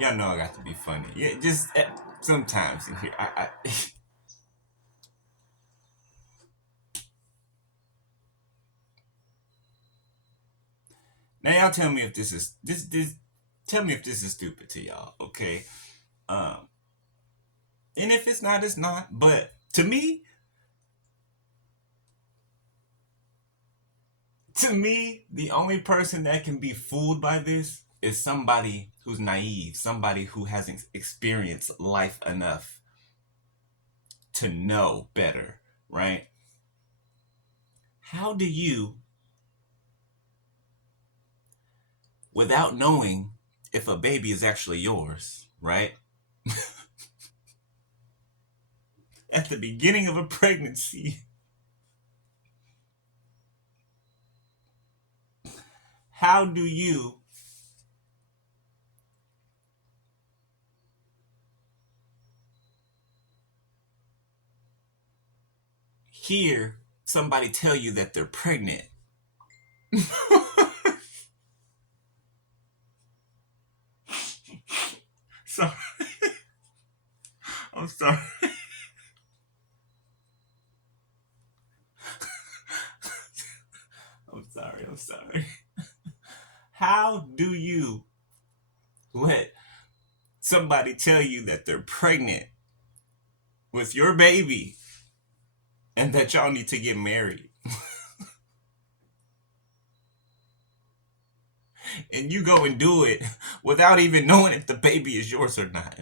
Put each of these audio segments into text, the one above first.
Y'all know I got to be funny. Yeah, just sometimes in here. Now y'all tell me if this. Tell me if this is stupid to y'all, okay? Um, and if it's not, it's not. But to me, the only person that can be fooled by this is somebody who's naive, somebody who hasn't experienced life enough to know better, right? How do you, without knowing if a baby is actually yours, right? At the beginning of a pregnancy, how do you hear somebody tell you that they're pregnant? So I'm sorry. I'm sorry. I'm sorry. How do you let somebody tell you that they're pregnant with your baby and that y'all need to get married? And you go and do it without even knowing if the baby is yours or not.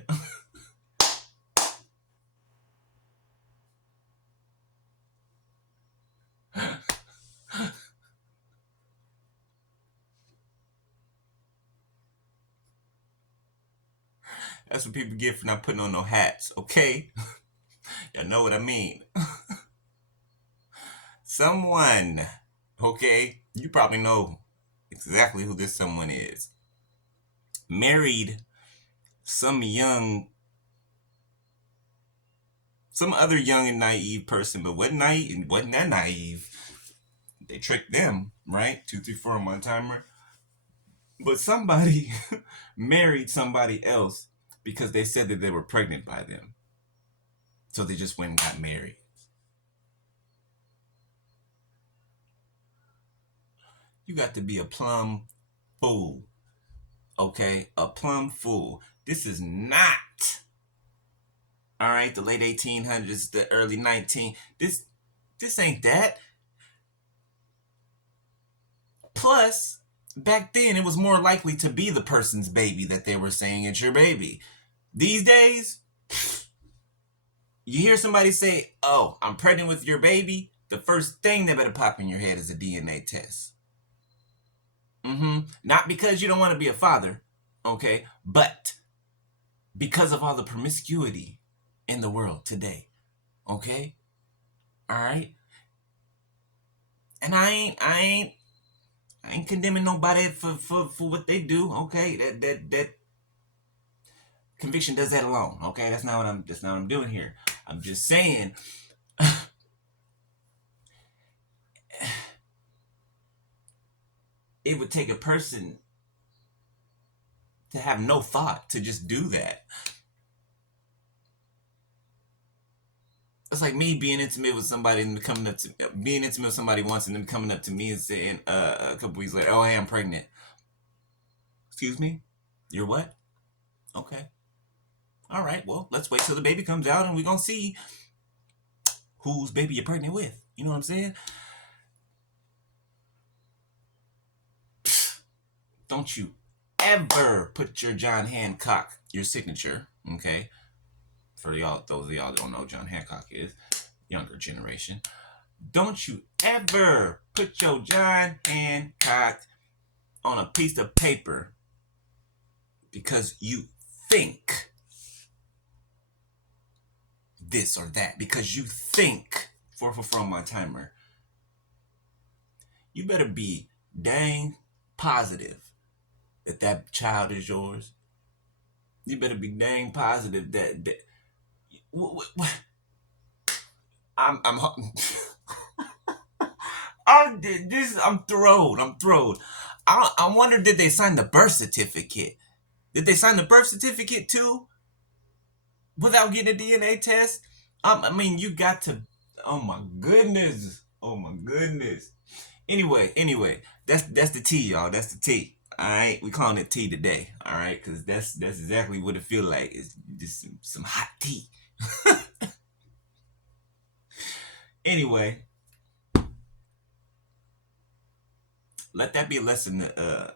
That's what people get for not putting on no hats, okay? Y'all know what I mean. Someone, okay? You probably know exactly who this someone is. Married some young, some other young and naive person, but wasn't that naive. They tricked them, right? 2, 3, 4 on my timer. But somebody married somebody else because they said that they were pregnant by them. So they just went and got married. You got to be a plum fool, okay? A plum fool. This is not, all right, the late 1800s, the early 19. This ain't that. Plus, back then it was more likely to be the person's baby that they were saying it's your baby. These days, you hear somebody say, "Oh, I'm pregnant with your baby." The first thing that better pop in your head is a DNA test. Not because you don't want to be a father, okay, but because of all the promiscuity in the world today, okay, all right. And I ain't condemning nobody for what they do, okay. That conviction does that alone, okay. That's not what I'm doing here. I'm just saying it would take a person to have no thought to just do that. It's like me being intimate with somebody and coming up to being intimate with somebody once and then coming up to me and saying a couple weeks later, "Oh, hey, I'm pregnant." Excuse me? You're what? Okay. All right. Well, let's wait till the baby comes out and we're gonna see whose baby you're pregnant with. You know what I'm saying? Don't you ever put your John Hancock, your signature, okay? For y'all, those of y'all that don't know who John Hancock is, younger generation. Don't you ever put your John Hancock on a piece of paper because you think this or that, because you think 4 on my timer. You better be dang positive that that child is yours. You better be dang positive that I'm I'm thrilled. I wonder, did they sign the birth certificate? Did they sign the birth certificate too without getting a DNA test? I mean, you got to. Oh my goodness. Oh my goodness. Anyway, that's the tea, y'all. That's the tea. All right, we calling it tea today. All right, because that's exactly what it feel like. It's just some hot tea. Anyway, let that be a lesson to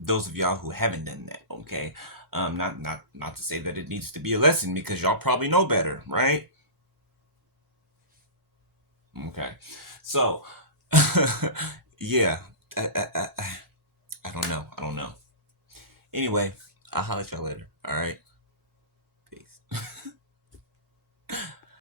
those of y'all who haven't done that. Okay, not to say that it needs to be a lesson because y'all probably know better, right? Okay, so yeah, I, I, I, I don't know. I don't know. Anyway, I'll holler at y'all later. All right, peace.